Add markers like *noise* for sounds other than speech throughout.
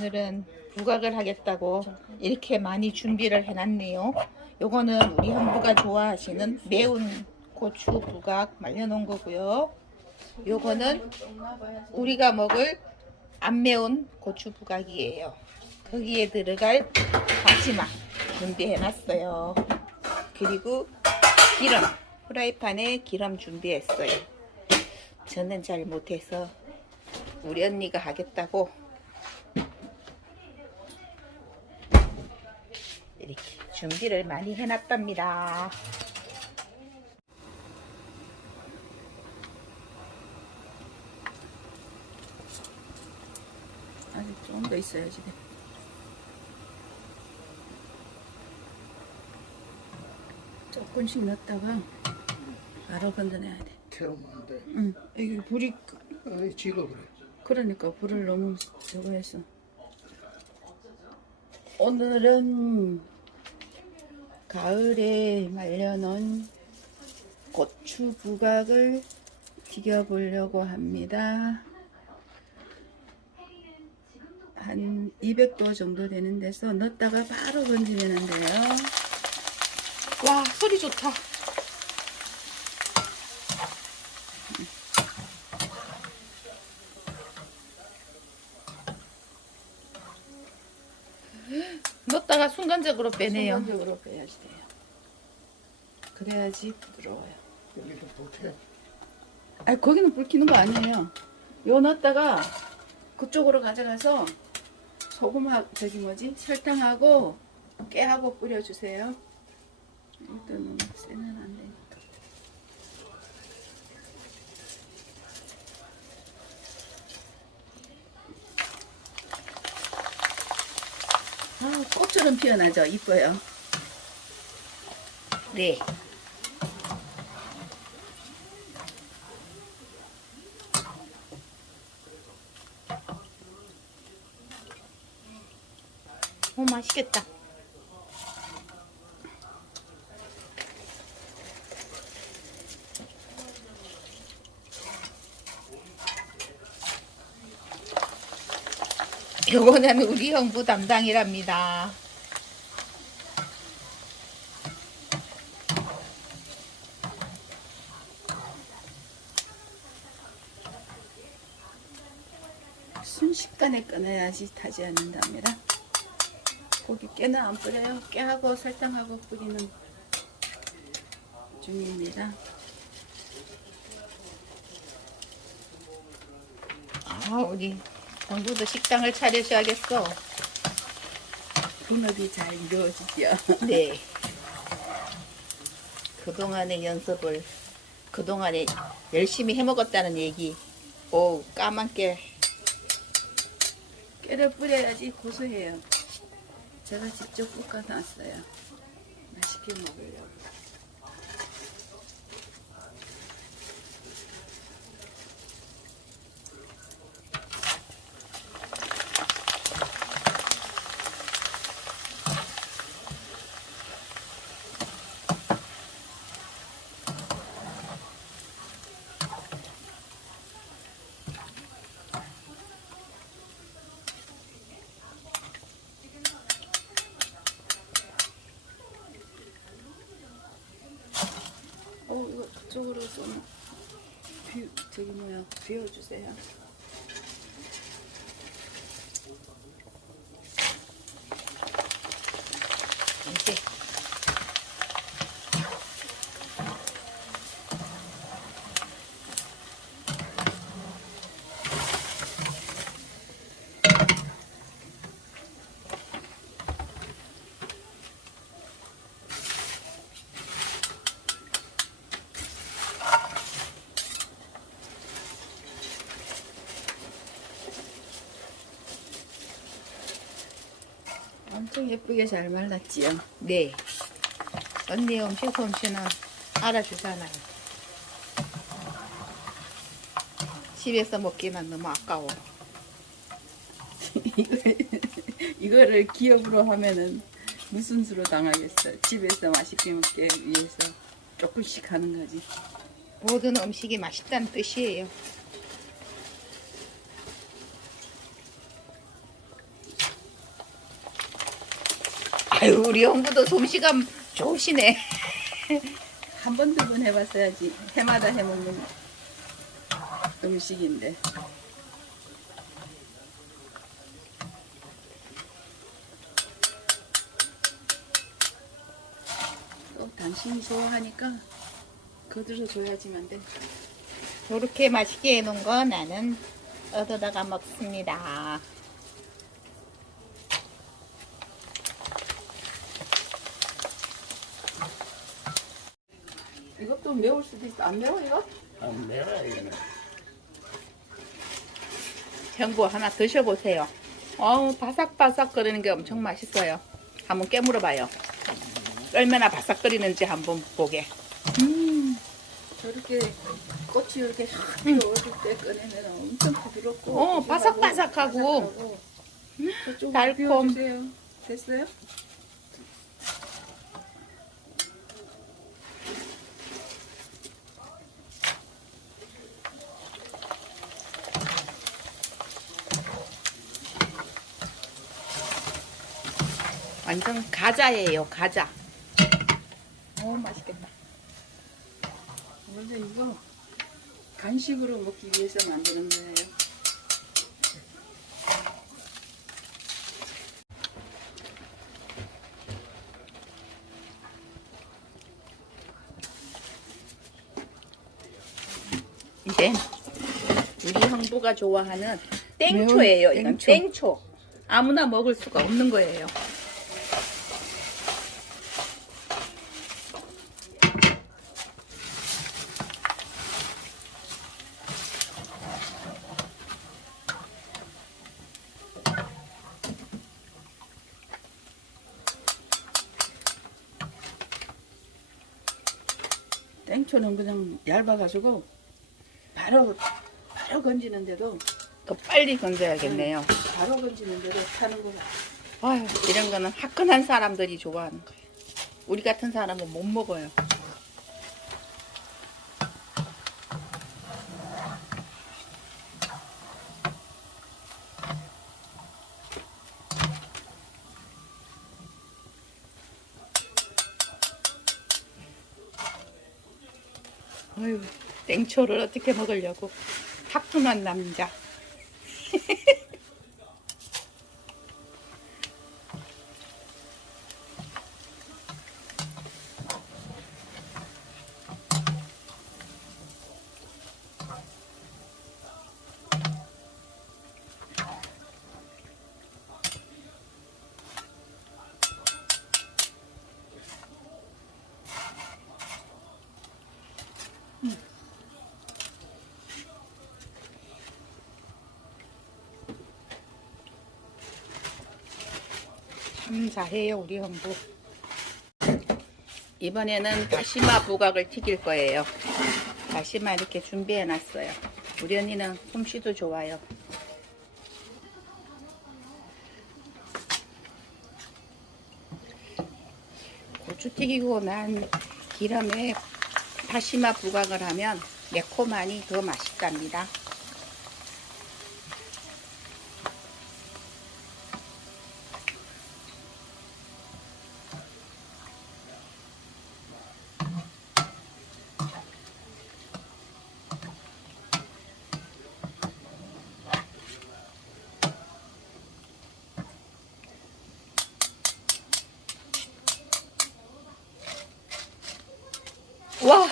오늘은 부각을 하겠다고 이렇게 많이 준비를 해놨네요. 요거는 우리 형부가 좋아하시는 매운 고추 부각 말려놓은 거고요. 요거는 우리가 먹을 안 매운 고추 부각이에요. 거기에 들어갈 다시마 준비해놨어요. 그리고 기름, 프라이팬에 기름 준비했어요. 저는 잘 못해서 우리 언니가 하겠다고 이렇게 준비를 많이 해놨답니다. 아직 좀더 있어야지. 조금씩 넣었다가 바로 건져내야 돼. 태우면 안 돼. 응, 이게 불이 아이, 지가 그래. 그러니까 불을 너무 저거 해서 오늘은 가을에 말려놓은 고추 부각을 튀겨보려고 합니다. 한 200도 정도 되는 데서 넣었다가 바로 건지면 돼요. 와, 소리 좋다. 넣었다가 순간적으로 빼내요. 순간적으로 빼야지 돼요. 그래야지 부드러워요. 여기도 못해. 아 거기는 불 켜는 거 아니에요. 요 넣었다가 그쪽으로 가져가서 소금하고 저기 뭐지 설탕하고 깨하고 뿌려주세요. 일단 너무 세면 안 되니까. 아 꽃처럼 피어나죠. 이뻐요. 네. 오 맛있겠다. 요거는 우리 형부 담당이랍니다. 순식간에 꺼내야지 타지 않는답니다. 고기 깨는 안 뿌려요. 깨하고 설탕하고 뿌리는 중입니다. 아, 우리 형부도 식당을 차리셔야겠어. 본업이 잘 이루어지죠. *laughs* 네. 그동안의 연습을 그동안에 열심히 해먹었다는 얘기. 오, 까맣게. 깨를 뿌려야지 고소해요. 제가 직접 볶아놨어요. 맛있게 먹으려고. 어, 이거 그쪽으로 좀 비, 저기 뭐야, 비워주세요. 이제 엄청 예쁘게 잘 말랐지요. 네. 언니 음식 솜씨는 알아주잖아요. 집에서 먹기만 너무 아까워. *laughs* 이거를 기업으로 하면은 무슨 수로 당하겠어. 집에서 맛있게 먹기 위해서 조금씩 하는 거지. 모든 음식이 맛있다는 뜻이에요. 아유 우리 형부도 솜씨가 좋으시네. *laughs* 한 번 두 번 해봤어야지. 해마다 해먹는 음식인데. 또 당신이 좋아하니까 거들어 줘야지만 돼. 이렇게 맛있게 해놓은 거 나는 얻어다가 먹습니다. 이것도 매울 수도 있어. 안 매워 이거? 안 매워 이거는. 형부 하나 드셔보세요. 어우 바삭바삭 거리는 게 엄청 맛있어요. 한번 깨물어봐요. 얼마나 바삭거리는지 한번 보게. 음, 저렇게 꽃이 이렇게 확 피어오를 때 꺼내면 엄청 부드럽고 어, 바삭바삭하고. 바삭하고. 저쪽으로 달콤. 비워주세요. 됐어요? 완전 가자예요, 가자. 오, 맛있겠다. 원래 이거 간식으로 먹기 위해서 만드는 거예요. 이제 우리 형부가 좋아하는 땡초예요. 이건. 땡초. 아무나 먹을 수가 없는 거예요. 땡초는 그냥 얇아가지고 바로 바로 건지는데도 더 빨리 건져야겠네요. 바로 건지는데도 타는 거 아유, 이런 거는 화끈한 사람들이 좋아하는 거예요. 우리 같은 사람은 못 먹어요. 아유, 땡초를 어떻게 먹으려고. 화끈한 남자. 참 잘해요 우리 형부. 이번에는 다시마 부각을 튀길 거예요. 다시마 이렇게 준비해 놨어요. 우리 언니는 솜씨도 좋아요. 고추 튀기고 난 기름에 다시마 부각을 하면 매콤하니 더 맛있답니다 와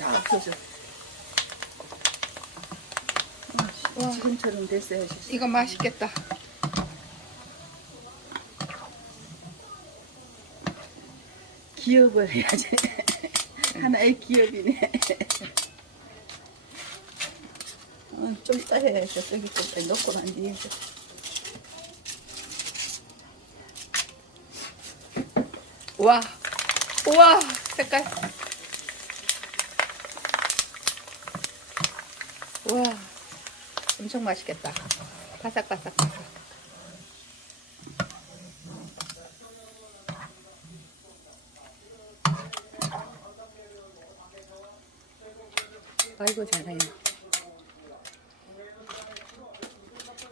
다 없어져. 와, 지금처럼 됐어야지. 이거 맛있겠다 기업을 해야지. 하나의 기업이네. 어, 좀 이따 해야죠. 저기 좀 넣고 난 뒤에. 와, 우와, 색깔. 와 엄청 맛있겠다. 바삭바삭 바삭. 아이고 잘해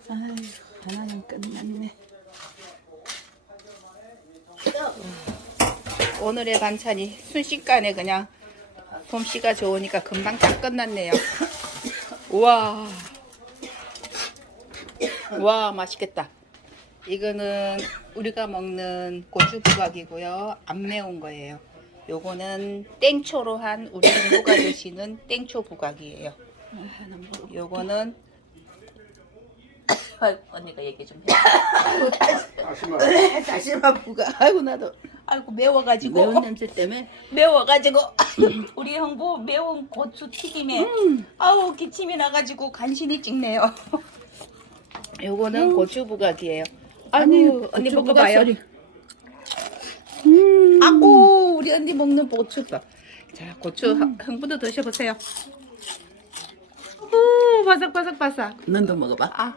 아이고 하나는 끝났네. 오늘의 반찬이 순식간에 그냥 솜씨가 좋으니까 금방 딱 끝났네요. 우와. 와, 맛있겠다. 이거는 우리가 먹는 고추 부각이고요. 안 매운 거예요. 요거는 땡초로 한 우리 부가 드시는 땡초 부각이에요. 요거는 *laughs* 언니가 얘기 좀 해. 다시마. *laughs* 다시마 부각. 아이고 나도 아이고 매워가지고 매운 냄새 때문에 *laughs* 매워가지고 *laughs* 우리 형부 매운 고추 튀김에 아우 기침이 나가지고 간신히 찍네요. *laughs* 요거는 고추 부각이에요. 아이고 언니 고추 먹어봐요. 부각. 음. 아고 우리 언니 먹는 고추다. 자 고추 형부도 드셔보세요. 오 바삭바삭 바삭. 너도 먹어봐. 아.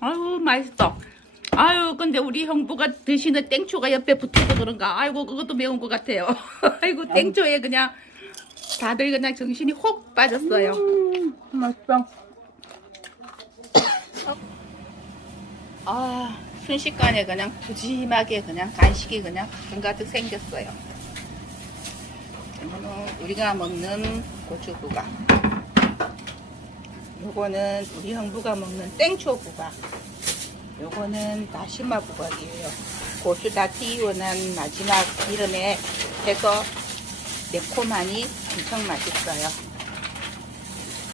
아유 맛있어. 아유 근데 우리 형부가 드시는 땡초가 옆에 붙어서 그런가. 아이고 그것도 매운 것 같아요. *laughs* 아이고 땡초에 그냥 다들 그냥 정신이 혹 빠졌어요. 맛있어. 아 순식간에 그냥 푸짐하게 그냥 간식이 그냥 한가득 생겼어요. 이거는 우리가 먹는 고추부각. 요거는 우리 형부가 먹는 땡초 부각. 요거는 다시마 부각이에요. 고추 다 튀어난 마지막 기름에 해서 매콤하니 엄청 맛있어요.